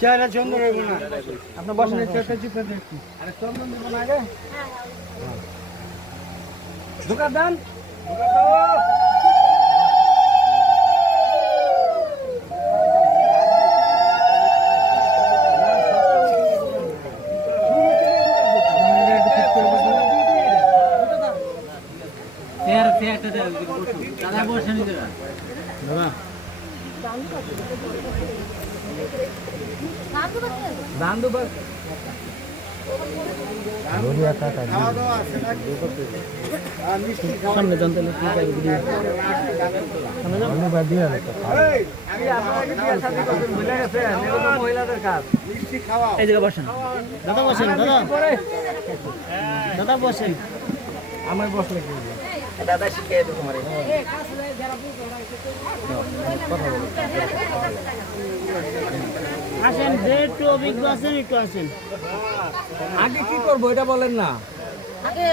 চেহারা সুন্দর হইব না আপনার বসেন চেহারা চিপে দেখি আরে চন্দন দেব না আগে দোকান দেন দাদা বসে নিতে দাদা দান্দু বাস সামনে জানতে মহিলাদের কাজ এই জায়গা বসেন দাদা বসেন দাদা বসেন আমার বসলে কি দাদা শিখিয়ে দেবো তোমার আসেন একটু অভিজ্ঞ আছেন একটু আসেন আগে কি করবো এটা বলেন না আগে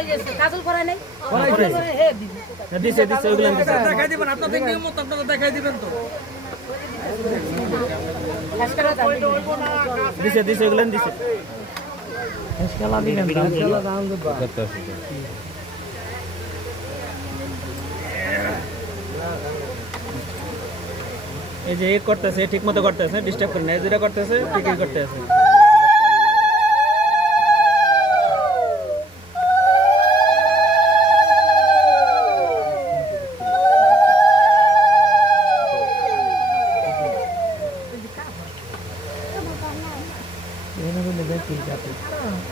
কাজল করাই নাই দিছে ওগুলো দেখাই দিবেন আপনাদের নিয়ম আপনারা দেখাই দিবেন তো দিছে ওগুলো দিছে খেলা দিবেন খেলা দাম দেব এই যে করতেছে ঠিক মতো করতেছে ডিস্টার্ব করে না যেটা করতেছে ঠিকই করতেছে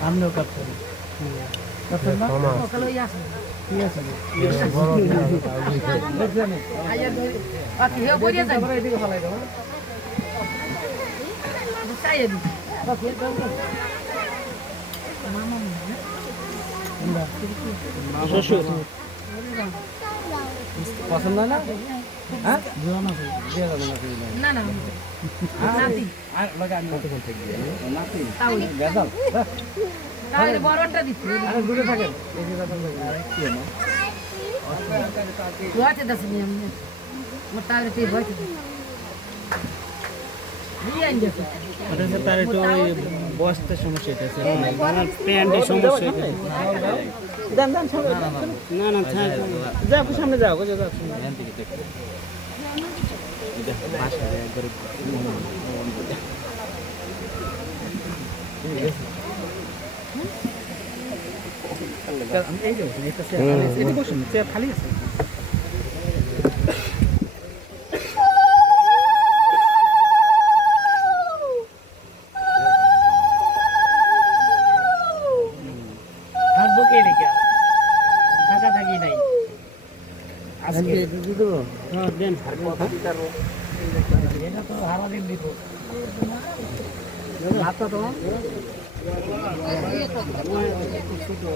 আমরাও করতেন পছন্দ না হ্যাঁ না না বড়টা দিচ্ছি দূরে থাকেন তার একটু বয়সের সমস্যা প্যান্টের সমস্যা না না যাও সামনে যাও খালি আছে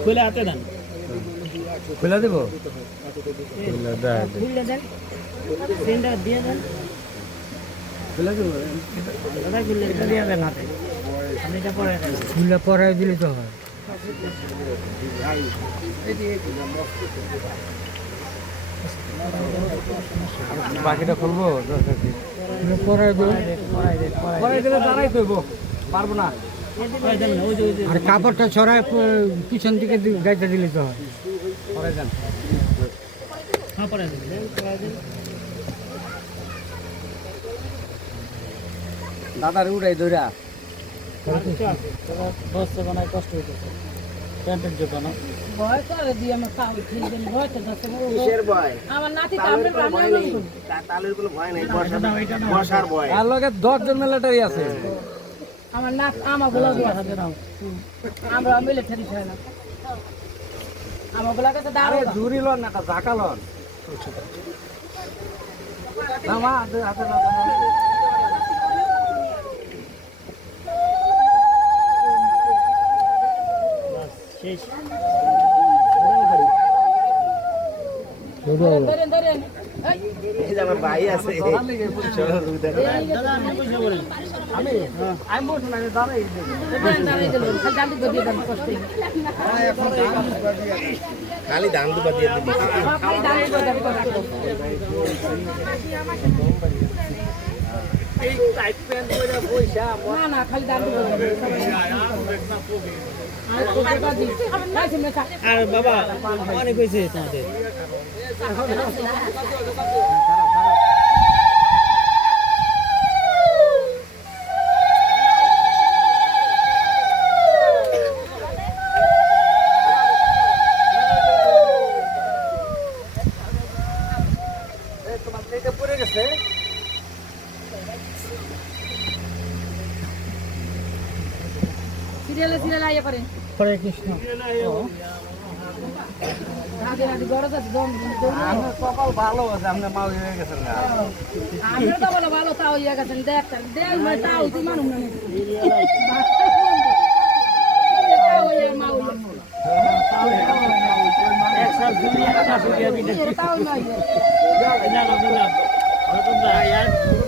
খুলে হাতে দেন খুলে দেবো পরে দিলে তো হয় বাকিটা খুলবো পরে দিলে তারাই করব পারবো না আর কাপড়টা ছড়ায় পিছন দিকে গাইতে দিলে তো হয় পরে যান দাদার উড়াই ধরা কষ্ট হইতেছে প্যান্টের জন্য না ভয় করে দিয়ে আমার পা উঠিয়ে দেন ভয় তো কিসের ভয় আমার নাতি কামড়ে রান্না তালের কোনো ভয় নাই বসার ভয় আর লগে 10 জন মিলিটারি আছে আমার নাক আমাগুলো আছে আমরা মিলিটারি ছাড়া না আমাগুলো কাছে দাঁড়াও জুরি লন না জাকা লন না মা হাতে না শেষ ধরেন এই যে আমার ভাই আছে চলো রুদা আমি বলছি না দাঁড়াই খালি দাম দুবা দিয়ে দিবি এই টাইট প্যান্ট পরে পয়সা না না খালি দাম দিব আর বাবা অনেক হয়েছে তোমাদের তোমার এটা পড়ে গেছে সিরিয়ালে আইয়া করেন হরে কৃষ্ণ রাতে রাতে গরজ আছে দম আমার কপাল ভালো আছে আমরা মা হয়ে গেছেন না আমরা তো বলো ভালো তাও ইয়া গেছেন দেখতেন দেখ মই তাও তুই মানুষ না তাও ইয়া মা একসাথ দুনিয়া কথা শুনিয়ে দিতে তাও নাই না না না